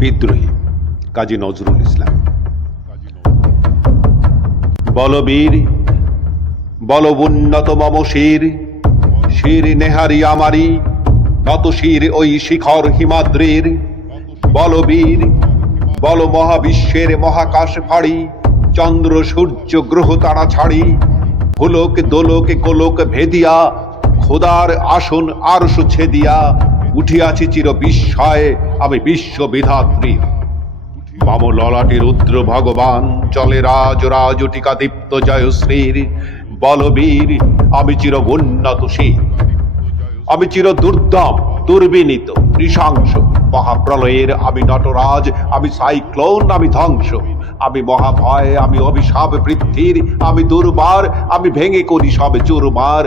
বিদ্রোহী কাজী নজরুল ইসলাম। বলবীর বলবুন্নত মম শির, শির নেহারি আমারি, নত শির ওই শিখর হিমাদ্রির। বলবীর বল মহাবিশ্বের মহাকাশ ফাড়ি, চন্দ্র সূর্য গ্রহ তারা ছাড়ি। গোলক দোলক গোলক ভেদিয়া, খোদার আসন আরশ ছেদিয়া। উঠিয়াছি চির বিস্ময়ে আমি বিশ্ববিধাত্রী। মম ললাটে রুদ্র ভগবান, চলে রাজ রাজটিকা দীপ্ত জয়শ্রীর। বলবীর আমি চির উন্নত শির, আমি চির দুর্দম দুর্বিনীত নৃশংস। মহাপ্রলয়ের আমি নটরাজ, আমি সাইক্লোন, আমি ধ্বংস। আমি মহাভয়, আমি অভিশাপ বৃদ্ধির, আমি দুর্বার, আমি ভেঙে করি সব চুরমার।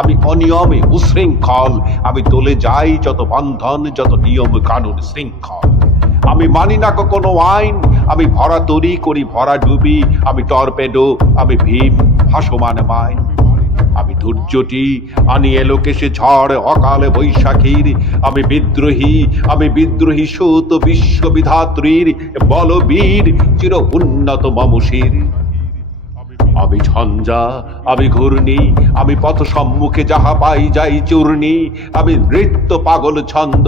আমি অনিয়মে উশৃঙ্খল, আমি তোলে যাই যত বন্ধন, যত নিয়ম কানুন শৃঙ্খল। আমি মানি না কোনো আইন, আমি ভরা তরি করি ভরা ডুবি। আমি টর্পেডো, আমি ভীম ভাসমান মাইন। আমি ধৈর্যটি আনি এলোকেশে ঝড় অকালে বৈশাখীর। আমি বিদ্রোহী সুত বিশ্ববিধাত্রীর। বলবীর চির উন্নত মম শির। আমি ঝঞ্ঝা, আমি ঘূর্ণি, আমি পথ সম্মুখে যাহা পাই যাই চূর্ণি। আমি নৃত্য পাগল ছন্দ,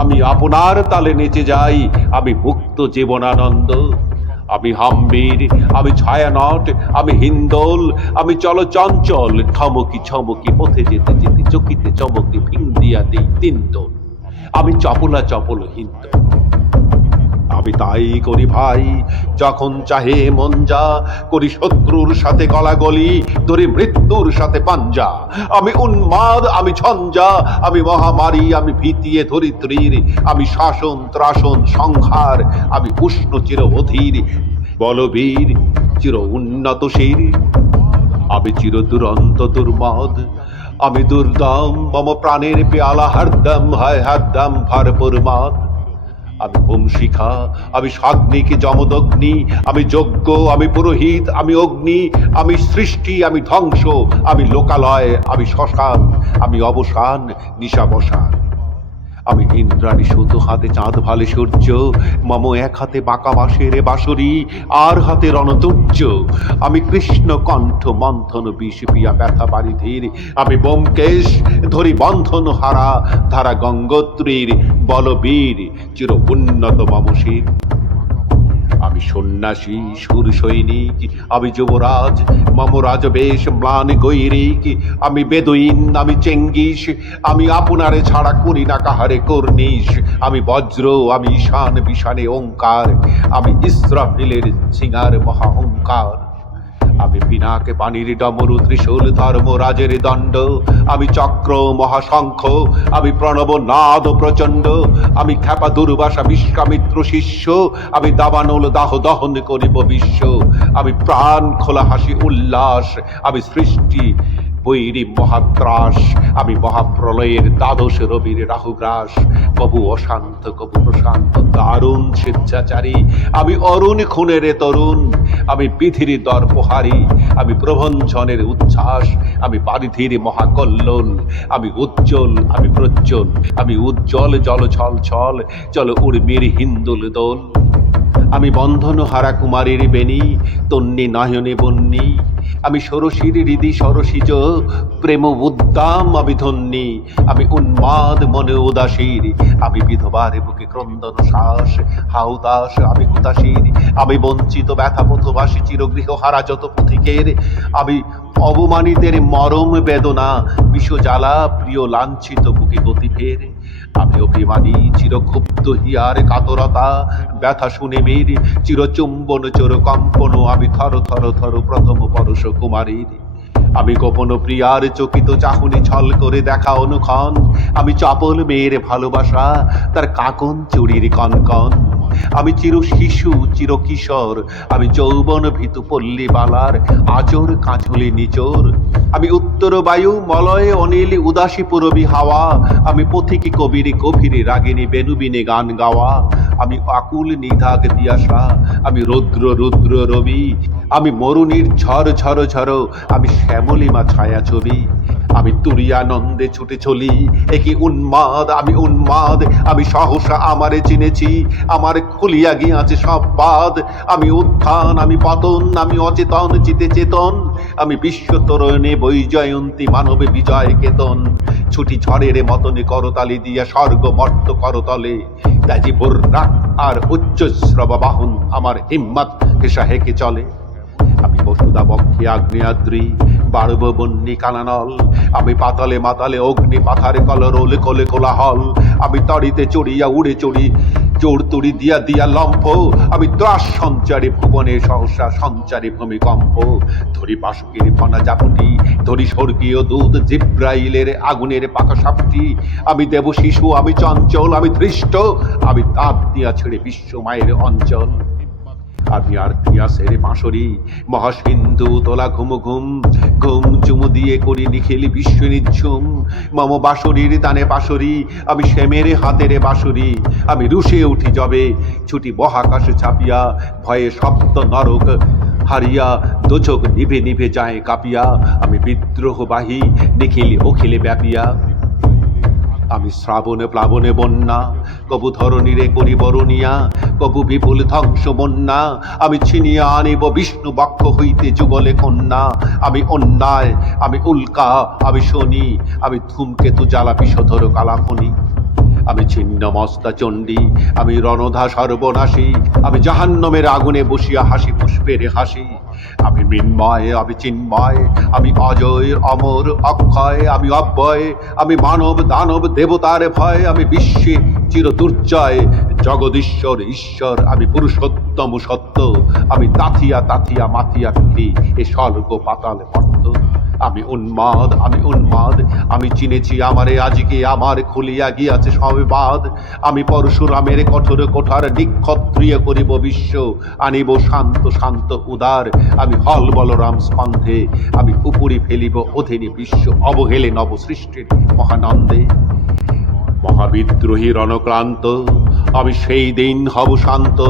আমি আপনার তালে নেচে যাই। আমি মুক্ত জীবনানন্দ। আমি হাম্বির, আমি ছায়ানট, আমি হিন্দোল, আমি চল চঞ্চল। ঠমকি ছমকি পথে যেতে যেতে চকিতে চমকে ফিং দিয়া দিই তিনদোল। আমি চপলা চপল হিন্দোল। আমি তাই করি ভাই যখন চাহে মন যা, করি শত্রুর সাথে গলাগলি, ধরি মৃত্যুর সাথে পাঞ্জা। আমি উন্মাদ, আমি ঝঞ্ঝা, আমি মহামারী, আমি ভীতিয়ে ধরিত্রীর। আমি শাসন ত্রাসন সংহার, আমি উষ্ণ চির অধীর। বলবীর চির উন্নত শির। আমি চির দুরন্ত দুর্মদ, আমি দুর্দম, মম প্রাণের পেয়ালা হরদম হয় হরদম ভরপুর মদ। আমি হোমশিখা, আমি সাগ্নিক যমদগ্নি, আমি যজ্ঞ, আমি পুরোহিত, আমি অগ্নি। আমি সৃষ্টি, আমি ধ্বংস, আমি লোকালয়, আমি শ্মশান, আমি অবসান নিশাবসান। আমি ইন্দ্রাণী সুতো, হাতে চাঁদ ভালে সূর্য। মম এক হাতে বাঁকা বাঁশের বাঁশরি, আর হাতে রণতুর্য। আমি কৃষ্ণ কণ্ঠ মন্থন বিষ পিয়া ব্যথা বারিধির। আমি ব্যোমকেশ, ধরি বন্ধন হারা ধারা গঙ্গোত্রীর। বলবীর চির উন্নত মম শির। আমি সন্ন্যাসী সুর সৈনিক, আমি যুবরাজ, মম রাজবেশ ম্লান গৈরিক। আমি বেদুইন, আমি চেঙ্গিস, আমি আপনারে ছাড়া করি না কাহারে কর্নিশ। আমি বজ্র, আমি ঈশান বিশানে ওঙ্কার, আমি ইসরাফিলের সিঙার মহা ওঙ্কার। আমি পিনাকে পানির ডমরু, ত্রিশূল ধর্মরাজের দণ্ড। আমি চক্র মহাশঙ্খ, আমি প্রণব নাদ প্রচণ্ড। আমি খ্যাপা দুর্বাসা বিশ্বামিত্র শিষ্য, আমি দাবানল দাহ দহন করিব বিশ্ব। আমি প্রাণ খোলা হাসি উল্লাস, আমি সৃষ্টি বৈরী মহাত্রাস। আমি মহাপ্রলয়ের দ্বাদশ রবির রাহুগ্রাস, কবু অশান্ত কবু প্রশান্ত দারুণ স্বেচ্ছাচারী। আমি অরুণ খুনের তরুণ, আমি বিধির দর্পহারী। আমি প্রভঞ্জনের উচ্ছ্বাস, আমি বারিধির মহাকল্লোল। আমি উজ্জ্বল, আমি প্রজ্জ্বল, আমি উজ্জ্বল জল ছল ছল, চল উর্মির হিন্দুল দোল। আমি বন্ধন হারা কুমারীর বেণী, তন্নি নয়নে বন্যী। আমি ষোড়শীর হৃদি সরসিজ, প্রেম উদ্দাম আমি ধন্যী। আমি উন্মাদ মনে উদাসীর, আমি বিধবার বুকে ক্রন্দন শ্বাস হাউদাস। আমি হুতাশীর, আমি বঞ্চিত ব্যথা পথবাসী চিরগৃহ হারা যত পথিকের। আমি অবমানিতের মরম বেদনা, বিষ জ্বালা প্রিয় লাঞ্ছিত বুকে গতিকের। আমি অভিমানী চিরক্ষুব্ধ হিয়ার কাতরতা, ব্যথা শুনে বীর চিরচুম্বন চোর কম্পন। আমি থর থর থর প্রথম পরশ কুমারীর। আমি গোপন প্রিয়ার চকিত চাহনি ছল করে দেখা অনুক্ষণ। আমি চপল মেয়ের ভালোবাসা, তার কাকন চুরির কনকন। আমি চির শিশু চির কিশোর, আমি যৌবন ভীতু পল্লী বালার আচর কাঁচুলি নিচোর। আমি উত্তর বায়ু মলয়ে অনিল উদাসী পুরবী হাওয়া। আমি পথিকি কবির গভীরে রাগিনী বেনুবিনে গান গাওয়া। আমি আকুল নিধাগ দিয়াশা, আমি রৌদ্র রুদ্র রবি। আমি মরুনির ঝড় ঝড় ঝড়, আমি শ্যামলিমা ছায়া ছবি। আমি তুরিয়ানন্দে ছুটে চলি, একই উন্মাদ, আমি উন্মাদ, আমি সহসা আমারে চিনেছি, আমার খুলিয়া গিয়াছে সব বাদ। আমি উত্থান, আমি পতন, আমি অচেতন চিতে চেতন, আমি বিশ্বতরণে বৈজয়ন্তী মানবে বিজয় কেতন। ছুটি ঝড়ের মতনে করতালি দিয়া স্বর্গ মর্ত করতলে, তাজি বর্রাক আর উচ্চশ্রব বাহন আমার হিম্মত হেসা হেঁকে চলে। আমি বসুদা বক্ষে আগ্নেয়াদ্রি, বাড়ব বন্যী কানানল, আমি পাতালে মাতালে অগ্নি পাথারে কলরোলে কোলে কোলাহল। আমি তড়িতে চড়িয়া উড়ে চড়ি, জোড় তুড়ি দিয়া দিয়া লম্ফ, আমি ত্রাস সঞ্চারে ভুবনে সহসা সঞ্চারে ভূমিকম্প। ধরি বাসুকের ফনা জাপটি, ধরি স্বর্গীয় দুধ জিব্রাইলের আগুনের পাকা সাপটি। আমি দেব শিশু, আমি চঞ্চল, আমি ধৃষ্ট, আমি তাপ দিয়া ছেড়ে বিশ্ব মায়ের অঞ্চল। আমি আর পিয়াসের বাঁশরি, মহাসিন্ধু তোলা ঘুম ঘুম, ঘুম চুমু দিয়ে করি নিখিল বিশ্ব নিঝুম। মম বাঁশরির তানে বাঁশরি, আমি শ্যামের হাতের বাঁশরি। আমি রুশে উঠি যবে, ছুটি বহাকাশে ছাপিয়া, ভয়ে সপ্ত নরক হারিয়া, দোচক নিভে নিভে যায় কাঁপিয়া। আমি বিদ্রোহবাহী, নিখিল অখিলে ব্যাপিয়া। আমি শ্রাবণে প্লাবনে বন্যা, কবু ধরণীরে করি বরণিয়া, কবু বিপুল ধ্বংস বন্যা। আমি ছিনিয়া আনিব বিষ্ণু বক্ষ হইতে যুগলে কন্যা। আমি অন্যায়, আমি উল্কা, আমি শনি, আমি ধূমকেতু জ্বালা বিষধর কালাফনি। আমি ছিন্ন মস্তা চণ্ডী, আমি রণধা সর্বনাশী, আমি জাহান্নমের আগুনে বসিয়া হাসি পুষ্পের হাসি। আমি মৃন্ময়, আমি চিন্ময়, আমি অজয় অমর অক্ষয়, আমি অব্যয়, আমি মানব দানব দেবতার ভয়। আমি বিশ্বে চির দুর্জয়, জগদীশ্বর ঈশ্বর, আমি পুরুষোত্তম সত্য, আমি তাথিয়া তাথিয়া মাথিয়া ফিরি এ স্বর্গ পাতাল মর্ত। আমি উন্মাদ, আমি উন্মাদ, আমি চিনেছি আমারে আজকে, আমার খুলিয়া গিয়াছে সবে বাদ। আমি পরশুরামের কঠোর কোঠার নিক্ষত্রিয় করিব বিশ্ব, আনিব শান্ত শান্ত উদার। আমি হল বলরাম স্কন্ধে, আমি উপরি ফেলিব অধীনে বিশ্ব অবহেলে নব সৃষ্টির মহানন্দে। মহাবিদ্রোহী রণক্লান্ত, আমি সেই দিন হব শান্ত,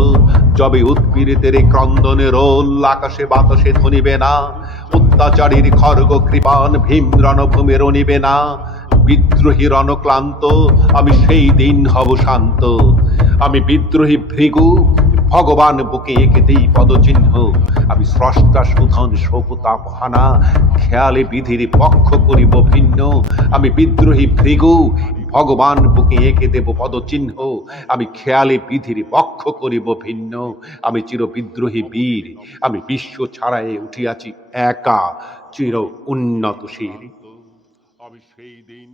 যবে উৎপীড়িতের ক্রন্দনে রোল আকাশে বাতাসে ধ্বনিবে না। অত্যাচারীর খর্গ কৃপান ভীম রণভূমে রণিবে না। বিদ্রোহী রণক্লান্ত, আমি সেই দিন হব শান্ত। আমি বিদ্রোহী ভৃগু, ভগবান বুকে এঁকে দেই পদচিহ্ন। আমি স্রষ্টা সুধন শোকতাপ হানা, খেয়ালে বিধির পক্ষ করিব ভিন্ন। আমি বিদ্রোহী ভৃগু, ভগবান বুকে এঁকে দেব পদচিহ্ন। আমি খেয়ালে বিধির পক্ষ করিব ভিন্ন। আমি চির বিদ্রোহী বীর, আমি বিশ্ব ছাড়ায়ে উঠিয়াছি একা, চির উন্নত শির। আমি সেই দিন